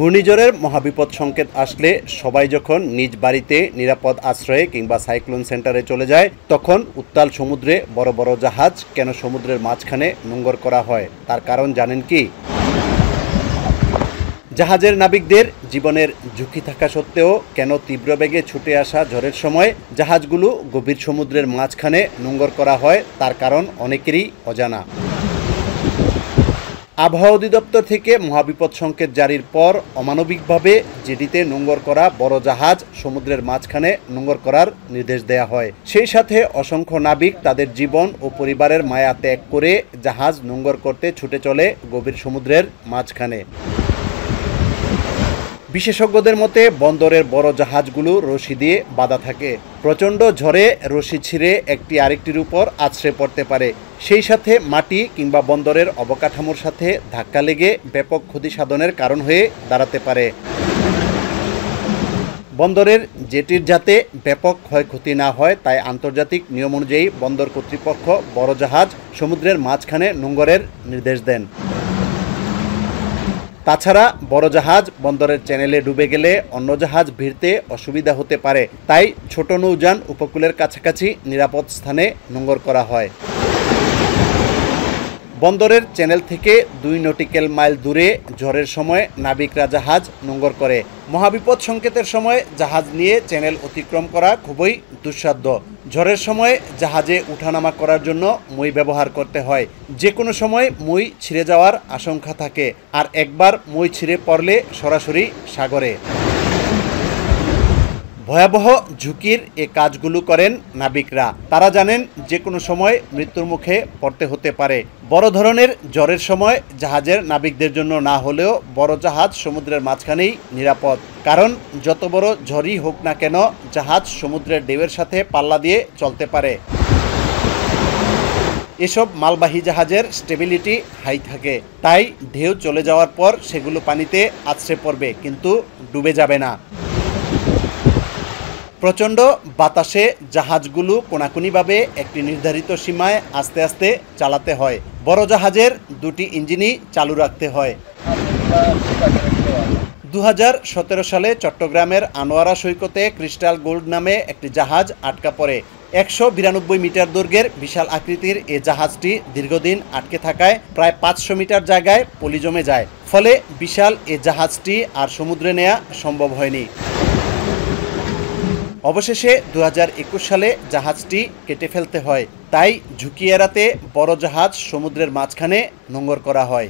ঘূর্ণিঝড়ের মহাবিপদ সংকেত আসলে সবাই যখন নিজ বাড়িতে নিরাপদ আশ্রয়ে কিংবা সাইক্লোন সেন্টারে চলে যায়, তখন উত্তাল সমুদ্রে বড় বড় জাহাজ কেন সমুদ্রের মাঝখানে নোঙর করা হয় তার কারণ জানেন কি? জাহাজের নাবিকদের জীবনের ঝুঁকি থাকা সত্ত্বেও কেন তীব্র বেগে ছুটে আসা ঝড়ের সময় জাহাজগুলো গভীর সমুদ্রের মাঝখানে নোঙর করা হয় তার কারণ অনেকেরই অজানা। আবহাওয়া অধিদপ্তর থেকে মহাবিপদ সংকেত জারির পর অমানবিকভাবে জেটিতে নোঙর করা বড় জাহাজ সমুদ্রের মাঝখানে নোঙর করার নির্দেশ দেয়া হয়। সেই সাথে অসংখ্য নাবিক তাদের জীবন ও পরিবারের মায়া ত্যাগ করে জাহাজ নোঙর করতে ছুটে চলে গভীর সমুদ্রের মাঝখানে। বিশেষজ্ঞদের মতে বন্দরের বড় জাহাজগুলো রশি দিয়ে বাঁধা থাকে। প্রচণ্ড ঝড়ে রশি ছিঁড়ে একটি আরেকটির উপর আছড়ে পড়তে পারে। সেই সাথে মাটি কিংবা বন্দরের অবকাঠামোর সাথে ধাক্কা লেগে ব্যাপক ক্ষতি সাধনের কারণ হয়ে দাঁড়াতে পারে। বন্দরের জেটির যাতে ব্যাপক ক্ষয়ক্ষতি না হয় তাই আন্তর্জাতিক নিয়ম অনুযায়ী বন্দর কর্তৃপক্ষ বড় জাহাজ সমুদ্রের মাঝখানে নোঙরের নির্দেশ দেন। তাছাড়া বড় জাহাজ বন্দরের চ্যানেলে ডুবে গেলে অন্য জাহাজ ভিড়তে অসুবিধা হতে পারে, তাই ছোট নৌযান উপকূলের কাছাকাছি নিরাপদ স্থানে নোঙর করা হয়। বন্দরের চ্যানেল থেকে 2 নটিক্যাল মাইল দূরে ঝড়ের সময় নাবিকরা জাহাজ নোঙর করে। মহাবিপদ সংকেতের সময় জাহাজ নিয়ে চ্যানেল অতিক্রম করা খুবই দুঃসাধ্য। ঝড়ের সময় জাহাজে উঠানামা করার জন্য মই ব্যবহার করতে হয়। যে কোনো সময় মই ছিঁড়ে যাওয়ার আশঙ্কা থাকে, আর একবার মই ছিঁড়ে পড়লে সরাসরি সাগরে। ভয়াবহ ঝুঁকির এ কাজগুলো করেন নাবিকরা। তারা জানেন যে কোনো সময় মৃত্যুর মুখে পড়তে হতে পারে। বড় ধরনের ঝড়ের সময় জাহাজের নাবিকদের জন্য না হলেও বড় জাহাজ সমুদ্রের মাঝখানেই নিরাপদ, কারণ যত বড় ঝড়ই হোক না কেন জাহাজ সমুদ্রের ঢেউয়ের সাথে পাল্লা দিয়ে চলতে পারে। এসব মালবাহী জাহাজের স্টেবিলিটি হাই থাকে, তাই ঢেউ চলে যাওয়ার পর সেগুলো পানিতে আছড়ে পড়বে, কিন্তু ডুবে যাবে না। প্রচণ্ড বাতাসে জাহাজগুলো কোনাকুনিভাবে একটি নির্ধারিত সীমায় আস্তে আস্তে চালাতে হয়। বড় জাহাজের 2টি ইঞ্জিনই চালু রাখতে হয়। 2017 সালে চট্টগ্রামের আনোয়ারা সৈকতে ক্রিস্টাল গোল্ড নামে একটি জাহাজ আটকা পড়ে। 192 মিটার দৈর্ঘ্যের বিশাল আকৃতির এ জাহাজটি দীর্ঘদিন আটকে থাকায় প্রায় 500 মিটার জায়গায় পলি জমে যায়। ফলে বিশাল এ জাহাজটি আর সমুদ্রে নেওয়া সম্ভব হয়নি। অবশেষে 2021 সালে জাহাজটি কেটে ফেলতে হয়, তাই ঝুঁকি এড়াতে বড় জাহাজ সমুদ্রের মাঝখানে নোঙর করা হয়।